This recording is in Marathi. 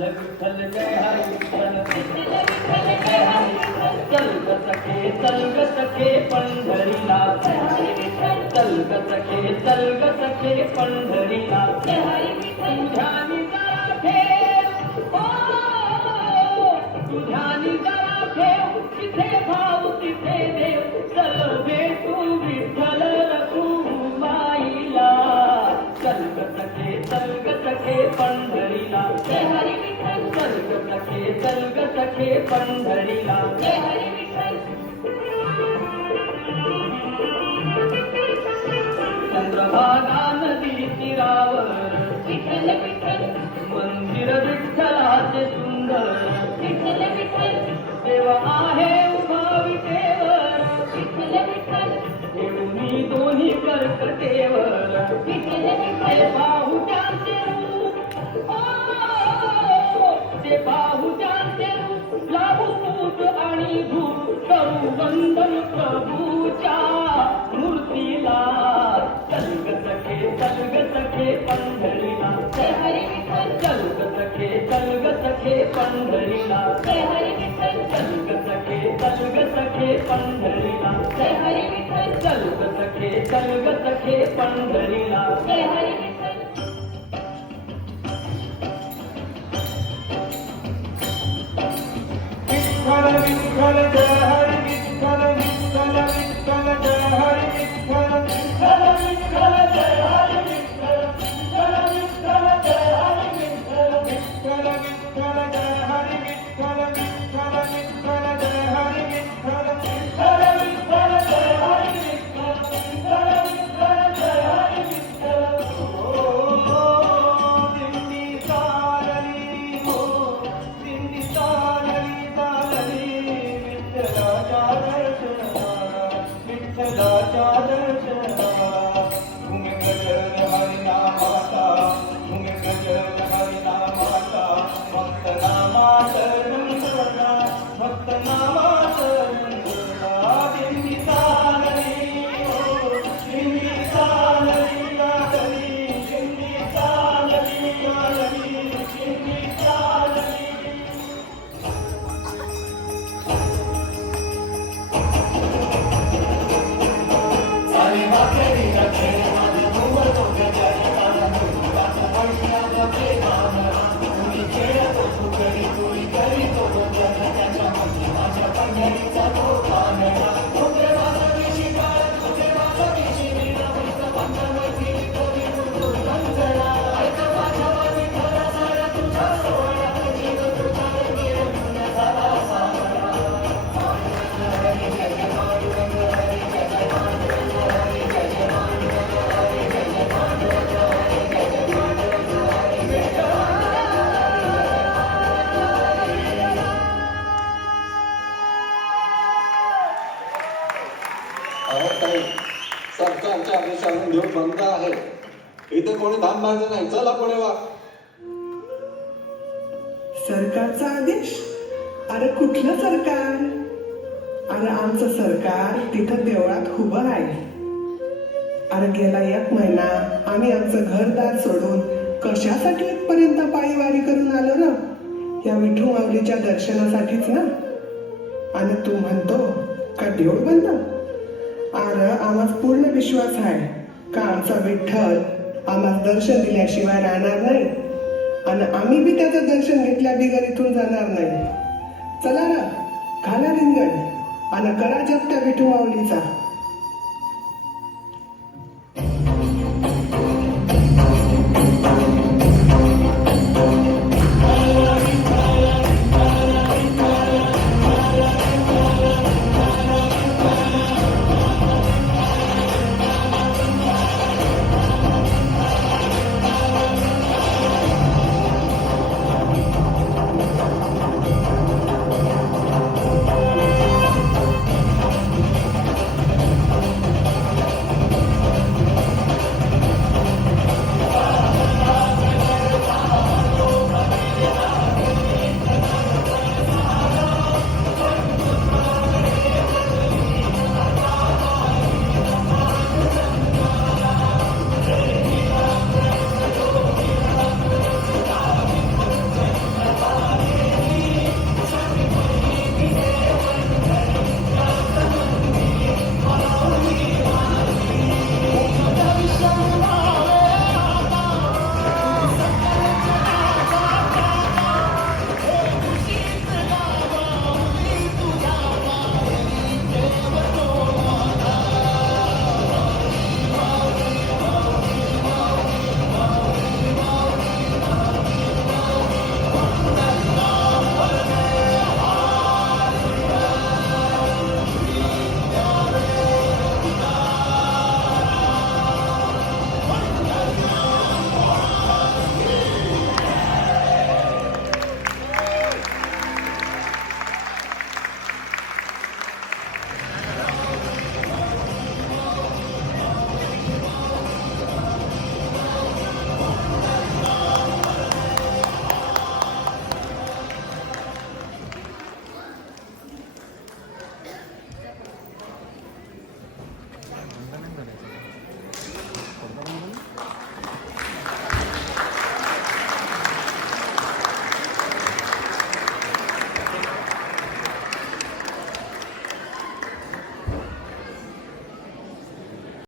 विठ्ठल जय हरी विठ्ठल चल ग सखे पंढरीला चल ग सखे पंढरीला तुझ्यानी जरा ठेव तुझ्यानी जरा ठेव तिथे भाऊ तिथे देव चल भेटू विठ्ठल रखुमाईला चल ग सखे पंढरीला जय हरी विठ्ठल चल ग सखे पंढरीला जय हरी विठ्ठल चंद्रभागा नदी तीरावर विठ्ठल विठ्ठल मंदिर विठ्ठलाचे सुंदर विठ्ठल विठ्ठल देव आहे उभा विटेवर विठ्ठल विठ्ठल देवनी दोन्ही कर्कटेवर विठ्ठल विठ्ठल बाहुट्यांचे रूप ते बाहुट्यांचे रूप लाभू पूज आणि धूप करू वंदन प्रभूच्या मूर्तीला चल ग सखे पंढरीला जय हरी विठ्ठल चल ग सखे पंढरीला जय हरी विठ्ठल चल ग सखे पंढरीला जय हरी विठ्ठल चल ग सखे पंढरीला जय हरी विठ्ठल विठ्ठल विठ्ठल जय हरी विठ्ठल विठ्ठल विठ्ठल जय हरी विठ्ठल विठ्ठल विठ्ठल जय हरी विठ्ठल विठ्ठल विठ्ठल जय हरी विठ्ठल विठ्ठल विठ्ठल जय हरी विठ्ठल विठ्ठल विठ्ठल जय हरी विठ्ठल विठ्ठल विठ्ठल जय हरी विठ्ठल विठ्ठल विठ्ठल जय हरी विठ्ठल दिंडी चालली हो दिंडी चालली चालली विठ्ठलाच्या दर्शनाला विठ्ठलाच्या दर्शनाला भूमी गजर हरिनामाचा भूमी गजर हरिनामाचा भक्त नामाचा रंगला भक्त नामाचा रंगला दिंडी चालली हो दिंडी चालली चालली दिंडी चालली चालली दिंडी चालली सारी वाकडी रखे माझे मोर तो गजारी काला मुलाचा बघे मानरा तुम्ही खेळतो सुकडी तुरी करी तो जन त्याच्या मधी माझ्या पंढरीचा तो कानडा तुझे वासवीशी काळ तुझे वासवीशी वीणा भक्त बंधवती कवी तुझो कंगणा ऐक माझ्या वरी खरा सारा तुझा सोहळा जीव तुझा गिरवून झाला सारा हरी जय पांडुरंग हरी जय पांडुरंग हरी जय पांडुरंग हरी जय पांडुरंग हरी जय पांडुरंग हरी जय काही सरकारच्या आदेशाने देव बंद आहे. इथे कोणी धान बांधलं नाही. चला पुढे वा. सरकारचा आदेश? अरे कुठलं सरकार? अरे आमचं सरकार तिथं देवळात उभं आहे. अरे गेला 1 महिना आम्ही आमचं घरदार सोडून कशासाठी इथपर्यंत पायीवारी करून आलो ना? या विठू माऊलीच्या दर्शनासाठीच ना. आणि तू म्हणतो का देऊळ बंद? अरे आम्हाला पूर्ण विश्वास आहे का आमचा विठ्ठल आम्हाला दर्शन दिल्याशिवाय राहणार नाही आणि आम्ही बी त्याचं दर्शन घेतल्या बिगर इथून जाणार नाही. चला ना, घाला रिंगण आणि करा जप त्या विठू माऊलीचा.